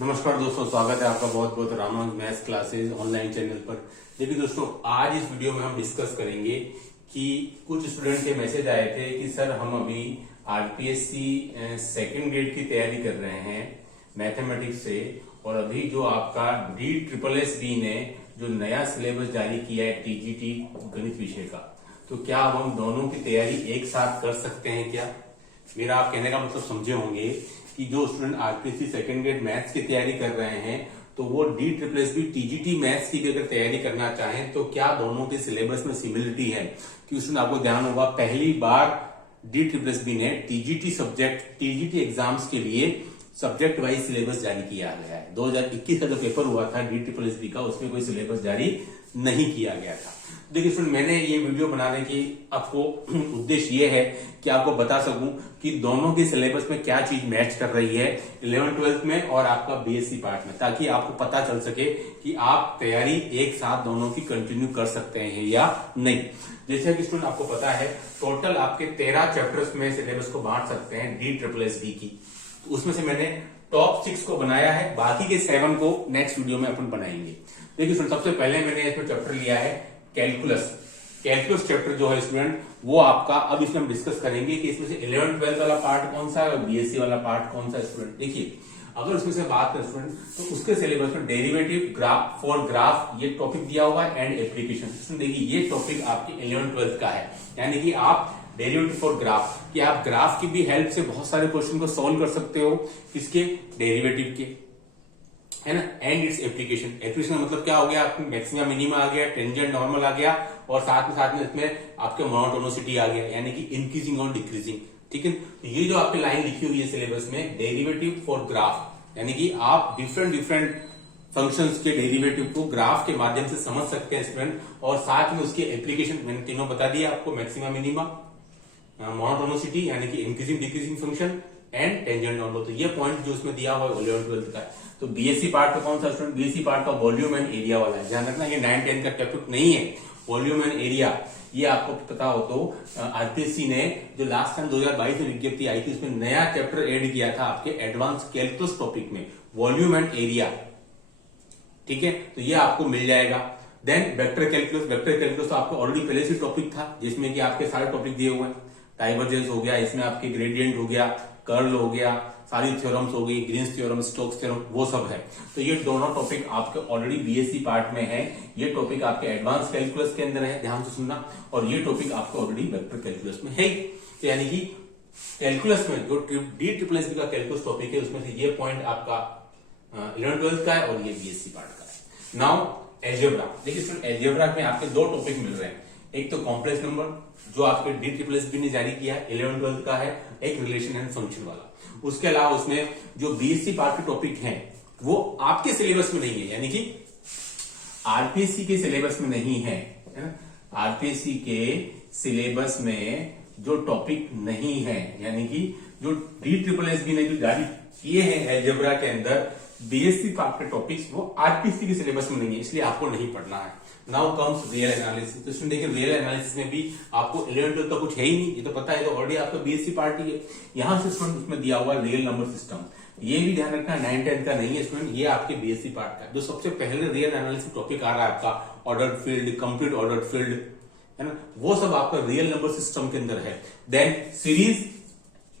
नमस्कार दोस्तों, स्वागत है आपका बहुत बहुत Ramanuj maths classes online channel पर। देखिए दोस्तों, आज इस वीडियो में हम डिस्कस करेंगे कि कुछ स्टूडेंट के मैसेज आए थे कि सर हम अभी आरपीएससी सेकंड ग्रेड की तैयारी कर रहे हैं मैथमेटिक्स से, और अभी जो आपका DSSS ने जो नया सिलेबस जारी किया है टीजीटी गणित विषय का, तो क्या अब हम दोनों की तैयारी एक साथ कर सकते हैं क्या? मेरा आप कहने का मतलब समझे होंगे कि जो student RPSC second grade maths की तैयारी कर रहे हैं तो वो DSSS टीजीटी मैथ्स की भी अगर तैयारी करना चाहें तो क्या दोनों के सिलेबस में सिमिलरिटी है? कि स्टूडेंट आपको ध्यान होगा, पहली बार DSSS ने टीजीटी एग्जाम्स के लिए सब्जेक्ट वाइज सिलेबस जारी किया गया है। 2021 का जो पेपर हुआ था DSSS का, उसमें कोई सिलेबस जारी नहीं किया गया था। देखिए स्टूडेंट, मैंने ये वीडियो बनाने की आपको उद्देश्य ये है कि आपको बता सकूं कि दोनों के सिलेबस में क्या चीज मैच कर रही है 11th-12th में और आपका बीएससी पार्ट में, ताकि आपको पता चल सके कि आप तैयारी एक साथ दोनों की कंटिन्यू कर सकते हैं या नहीं। जैसे कि स्टूडेंट आपको पता है, टोटल आपके 13 चैप्टर्स में सिलेबस को बांट सकते हैं DSSS की। तो उसमें से मैंने टॉप 6 को बनाया है, बाकी के 7 को नेक्स्ट वीडियो में अपन बनाएंगे। देखिए स्टूडेंट, सबसे पहले मैंने इसमें चैप्टर लिया है कैलकुलस चैप्टर जो है स्टूडेंट, वो आपका अब इसमें हम डिस्कस करेंगे कि इसमें से 11th-12th वाला पार्ट कौन सा है और बीएससी वाला पार्ट कौन सा है। स्टूडेंट देखिए, अगर उसमें से बात करें स्टूडेंट, तो उसके सिलेबस में डेरिवेटिव ग्राफ ये टॉपिक दिया हुआ है एंड एप्लीकेशन। देखिए ये टॉपिक आपके 11th-12th का है, यानी कि आप डेरिवेटिव फॉर ग्राफ कि आप ग्राफ की भी हेल्प से बहुत सारे क्वेश्चन को सॉल्व कर सकते हो, किसके? डेरिवेटिव के, है ना। एंड इट्स एप्लीकेशन मतलब क्या हो गया? आपको मैक्सिमम मिनिमा आ गया, टेंजेंट नॉर्मल आ गया, और साथ में इसमें आपके मोनोटोनिसिटी आ गया, यानी कि इंक्रीजिंग और डिक्रीजिंग। ठीक है, तो ये जो आपकी लाइन लिखी हुई है सिलेबस में, डेरिवेटिव फॉर ग्राफ, यानी कि आप डिफरेंट फंक्शंस के डेरिवेटिव को ग्राफ के माध्यम से समझ सकते हैं स्टूडेंट, और साथ में उसके एप्लीकेशन मैंने तीनों बता दिया आपको, मैक्सिमम मिनिमा, मोनोटोनिसिटी यानी कि increasing decreasing function, and tangent normal. तो ये पॉइंट जो उसमें दिया हुआ है 11th-12th का। तो बीएससी पार्ट का कौन सा स्टूडेंट? बीएससी पार्ट का वॉल्यूम एंड एरिया वाला है। ध्यान रखना, ये 9-10 का टॉपिक नहीं है। वॉल्यूम एंड एरिया ये आपको पता हो तो आरपीएससी ने जो लास्ट टाइम 2022 में विज्ञप्ति आई थी, उसमें नया चैप्टर ऐड किया था आपके एडवांस कैलकुलस टॉपिक में, वॉल्यूम एंड एरिया। ठीक है, तो ये आपको मिल जाएगा। देन वेक्टर कैलकुलस तो आपको ऑलरेडी पहले से टॉपिक था, जिसमें कि आपके सारे टॉपिक दिए हुए हैं। डाइवर्जेंस हो गया, इसमें आपके ग्रेडियंट हो गया, कर्ल हो गया, सारी थ्योरम्स हो गई, ग्रीन्स थ्योरम, स्टोक्स थ्योरम, वो सब है। तो ये दोनों टॉपिक आपके ऑलरेडी बीएससी पार्ट में है। ये टॉपिक आपके एडवांस कैलकुलस के अंदर है, ध्यान से सुनना, और ये टॉपिक आपको ऑलरेडी वेक्टर कैलकुलस में है। तो यानी कि कैलकुलस में जो DSSS का कैलकुलस टॉपिक है, उसमें से ये पॉइंट आपका 11th-12th का है और ये बीएससी पार्ट का है। नाउ एल्जेब्रा, देखिए एल्जेब्रा में आपके दो टॉपिक मिल रहे हैं। एक तो कॉम्प्लेक्स नंबर जो आपके DSSS ने जारी किया है, 11th-12th का है, एक रिलेशन एंड फंक्शन वाला। उसके अलावा उसमें जो बीएससी पार्ट के टॉपिक हैं वो आपके सिलेबस में नहीं है, यानी कि आरपीएससी के सिलेबस में नहीं है, है ना। आरपीएससी के सिलेबस में जो टॉपिक नहीं है, यानी कि जो DSSS ने जो जारी किए हैं एल्जेब्रा के अंदर, बीएससी पार्ट के टॉपिक्स वो आरपीएससी के सिलेबस में नहीं है, इसलिए आपको नहीं पढ़ना है। Now comes real analysis. तो देखिए रियल एनालिसिस में भी आपको 11th-12th तो कुछ है ही नहीं, ये तो पता है, तो ऑलरेडी आपका बीएससी पार्ट ही है। यहां से स्टूडेंट उसमें दिया हुआ रियल नंबर सिस्टम, ये भी ध्यान रखना 9-10 का नहीं है स्टूडेंट, ये आपके बीएससी पार्ट का। जो सबसे पहले रियल एनालिसिस टॉपिक आ रहा है आपका ordered field, complete ordered field, है ना, वो सब आपका रियल नंबर सिस्टम के अंदर है। देन सीरीज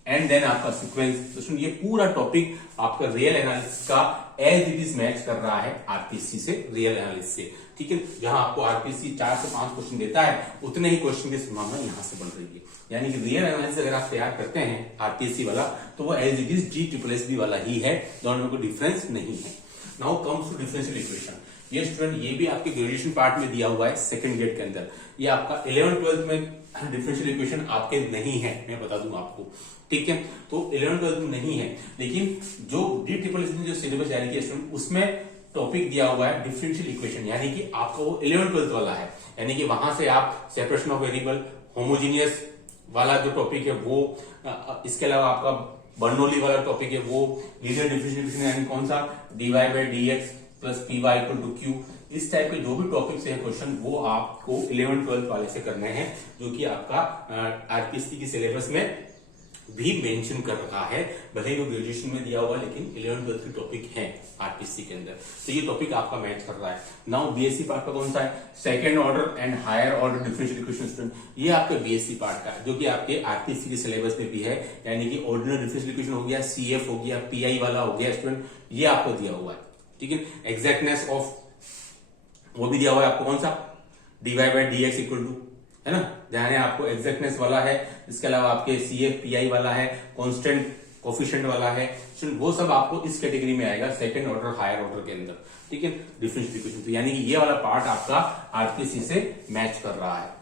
एंड देन आपका सीक्वेंस। तो ये पूरा टॉपिक आपका रियल एनालिसिस का एज इट इज मैच कर रहा है आरपीएससी से, रियल एनालिसिस से। ठीक है, जहां आपको आरपीएससी 4 से 5 क्वेश्चन देता है, उतने ही क्वेश्चन की संभावना यहां से बन रही है। यानी कि रियल एनालिसिस अगर आप तैयार करते हैं आरपीएससी वाला, तो वो एज इट इज DSSS वाला ही है, दोनों में कोई डिफरेंस नहीं है। Now comes to differential equation. ये स्टूडेंट ये भी आपके ग्रेजुएशन पार्ट में दिया हुआ है सेकंड ग्रेड के अंदर। ये आपका 11th-12th में डिफरेंशियल इक्वेशन आपके नहीं है, मैं बता दूं आपको। ठीक है, तो 11th-12th में नहीं है, लेकिन जो DSSS ने जो सिलेबस जारी किया स्टूडेंट, उसमें टॉपिक दिया हुआ है डिफरेंशियल इक्वेशन, यानी कि आपका वो 11th-12th वाला है। यानी कि वहां से आप सेपरेशन ऑफ वेरिएबल, होमोजीनियस वाला जो टॉपिक है वो, इसके अलावा आपका बर्नौली वाला टॉपिक है वो, लीनियर डिफरेंशियल इक्वेशन यानी कौन सा, dy/dx + py = q, इस टाइप के जो भी टॉपिक्स है क्वेश्चन, वो आपको 11th-12th वाले से करने हैं, जो कि आपका आरपीएससी की सिलेबस में भी मेंशन कर रखा है, भले ही वो ग्रेजुएशन में दिया हुआ है लेकिन 11th-12th के टॉपिक है आरपीसी के अंदर, तो ये टॉपिक आपका मैच कर रहा है। नाउ बीएससी पार्ट का कौन सा है, second order and higher order differential equation student, ये आपके बीएससी पार्ट का है जो कि आपके आरपीसी के सिलेबस में भी है, यानी कि ऑर्डिनरी डिफरेंशियल इक्वेशन हो गया, सीएफ हो गया, पीआई वाला हो गया स्टूडेंट, ये आपको दिया हुआ है। ठीक है, एग्जैक्टनेस ऑफ वो भी दिया हुआ है आपको, कौन सा, DY by D X equal to, है ना, ध्यान है आपको एग्जैक्टनेस वाला है, इसके अलावा आपके सीएफ पीआई वाला है, कांस्टेंट कोफिशिएंट वाला है, वो सब आपको इस कैटेगरी में आएगा सेकंड ऑर्डर हायर ऑर्डर के अंदर। ठीक है, डिफरेंशियल इक्वेशन, तो यानी कि ये वाला पार्ट आपका आरपीसी से मैच कर रहा है।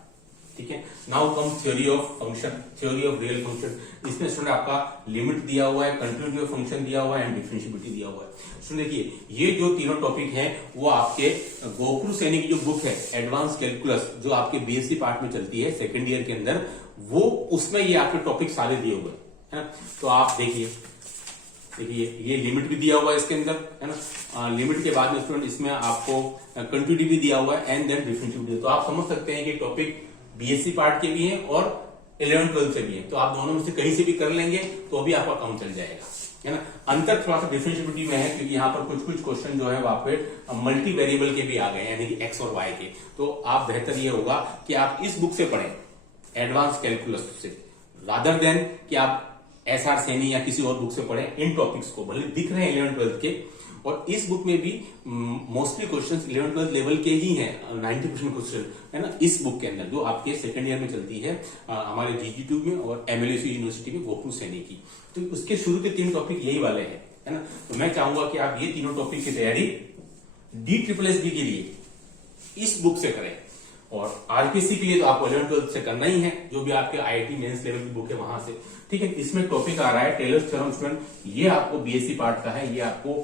ठीक है, now come theory of function, theory of real function, इसमें स्टूडेंट आपका लिमिट दिया हुआ है, कंटिन्यूटी ऑफ फंक्शन दिया हुआ है एंड डिफरेंशिएबिलिटी दिया हुआ है। स्टूडेंट देखिए, ये जो तीनों टॉपिक हैं वो आपके गोकुल सैनी की जो बुक है एडवांस कैलकुलस, जो आपके बीएससी पार्ट में चलती है सेकंड ईयर के अंदर, वो उसमें ये आपके टॉपिक सारे दिए हुए हैं, तो आप देखिए ये लिमिट भी दिया हुआ है इसके अंदर, है ना, लिमिट के बाद में स्टूडेंट इसमें आपको कंटिन्यूटी भी दिया हुआ है एंड देन डिफरेंशिएबिलिटी, तो आप समझ सकते हैं कि टॉपिक बीएससी पार्ट के भी हैं और 11th-12th से भी है, तो आप दोनों में से कहीं से भी कर लेंगे तो भी आपका काम चल जाएगा, है ना। अंतर थोड़ा सा डिफरेंशिएबिलिटी में है क्योंकि यहाँ पर कुछ क्वेश्चन जो है वो आपके मल्टी वेरिएबल के भी आ गए, यानी कि एक्स और वाई के, तो आप बेहतर ये होगा कि आप इस बुक से पढ़ें एडवांस कैलकुलस से, रादर देन कि आप एसआर सैनी या किसी और बुक से पढ़ें इन टॉपिक्स को, भले दिख रहे हैं 11th-12th के, और इस बुक में भी मोस्टली क्वेश्चंस 11th-12th लेवल के ही हैं, 90% क्वेश्चन, है ना, इस बुक के अंदर जो आपके सेकंड ईयर में चलती है हमारे जीजी2 में और एमएलएसी यूनिवर्सिटी में गोकुल सैनी की, तो उसके शुरू के 3 टॉपिक यही वाले हैं, है ना। तो मैं चाहूंगा कि आप ये तीनों टॉपिक की तैयारी DSSB के लिए इस बुक से करें, और आरपीसी के लिए तो आपको 11th-12th से करना ही है, जो भी आपके आईआईटी मेंस लेवल की बुक है वहां से। ठीक है, इसमें टॉपिक आ रहा है टेलर्स थ्योरम स्टूडेंट, ये आपको बीएससी पार्ट का है, ये आपको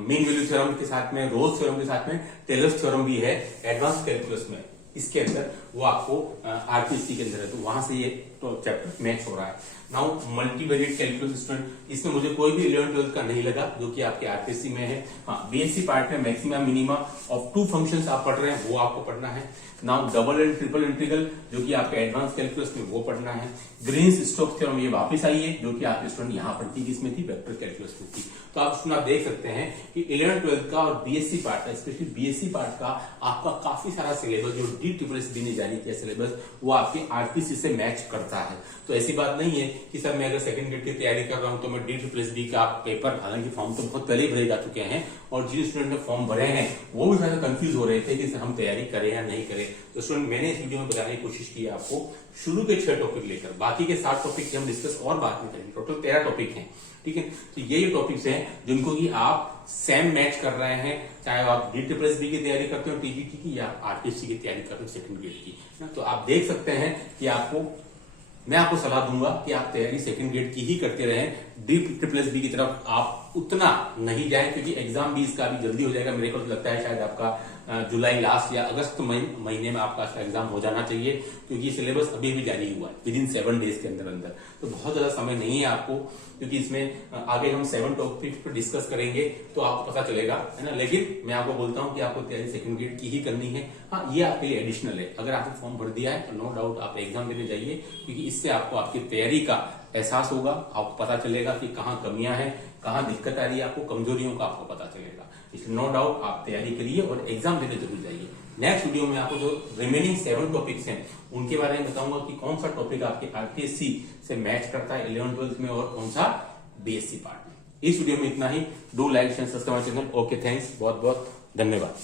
मीन वैल्यू थ्योरम के साथ में, रोज थ्योरम के साथ में टेलर्स थ्योरम भी है एडवांस कैलकुलस में, इसके अंदर वो आपको आरपीसी के अंदर है, तो वहां से ये चैप्टर मैच हो रहा है। नाउ मल्टीवेरिएट कैलकुलस स्टूडेंट, इसमें मुझे कोई भी 11th-12th का नहीं लगा जो कि आपके आरपीसी में है। हाँ, बीएससी पार्ट में मैक्सिमम मिनिमा ऑफ 2 फंक्शंस आप पढ़ रहे हैं, वो आपको पढ़ना है। Now double and triple integral जो कि आपके एडवांस कैलकुलस में, वो पढ़ना है। ग्रीन्स स्टोक्स थ्योरम ये वापस आई है जो कि आपके स्टूडेंट यहाँ पढ़ती थी, इसमें थी वेक्टर कैलकुलस में थी। तो आप स्टूडेंट देख सकते हैं कि 11th-12th का और बीएससी पार्ट का, स्पेशली बीएससी पार्ट का आपका काफी सारा सिलेबस जो DSSB ने जारी किया सिलेबस, वो आपके आरपीसी से मैच करता है। तो ऐसी बात नहीं है कि सर मैं अगर सेकंड ग्रेड की तैयारी कर रहा हूं तो मैं DSSB का पेपर, हालांकि फॉर्म तो बहुत पहले ही भरे जा चुके हैं, और जिन स्टूडेंट ने फॉर्म भरे हैं वो भी शायद कंफ्यूज हो रहे थे कि सर हम तैयारी करें या नहीं करें। तो स्टूडेंट मैंने इस वीडियो में बताने की कोशिश की है आपको शुरू के 6 टॉपिक लेकर, बाकी के 7 टॉपिक हम डिस्कस और बात में करेंगे, टोटल 13 टॉपिक हैं। ठीक है, तो ये टॉपिक्स हैं जिनको कि आप सेम मैच कर रहे हैं, चाहे आप DSSB की तैयारी करते हो टीजीटी की या आरपीसी की तैयारी करते हो सेकंड ग्रेड की, तो आप देख सकते हैं कि मैं आपको सलाह दूंगा कि आप तैयारी सेकंड ग्रेड की ही करते रहें, DSSB की तरफ आप उतना नहीं जाएं, क्योंकि एग्जाम भी इसका अभी जल्दी हो जाएगा। मेरे को तो लगता है शायद आपका जुलाई लास्ट या अगस्त महीने में आपका एग्जाम हो जाना चाहिए, क्योंकि सिलेबस अभी भी जारी हुआ है विदिन 7 डेज के अंदर अंदर, तो बहुत ज्यादा समय नहीं है आपको, क्योंकि इसमें आगे हम 7 टॉपिक्स पर डिस्कस करेंगे तो आपको पता चलेगा, है ना। लेकिन मैं आपको बोलता हूं कि आपको तैयारी सेकंड ग्रेड की ही करनी है। हाँ, ये आपके लिए एडिशनल है, अगर आपने फॉर्म भर दिया है तो नो डाउट आप एग्जाम देने जाइए, क्योंकि इससे आपको आपकी तैयारी का एहसास होगा, आपको पता चलेगा कि कहाँ कमियां हैं, कहाँ दिक्कत आ रही है, आपको कमजोरियों का आपको पता चलेगा। इसलिए नो डाउट आप तैयारी करिए और एग्जाम देने जरूर जाइए। नेक्स्ट वीडियो में आपको जो रिमेनिंग 7 टॉपिक्स हैं उनके बारे में बताऊंगा कि कौन सा टॉपिक आपके आरपीएससी से मैच करता है 11th-12th में और कौन सा बीएससी पार्ट में। इस वीडियो में इतना ही। Do like share subscribe channel. Okay, thanks, बहुत बहुत धन्यवाद।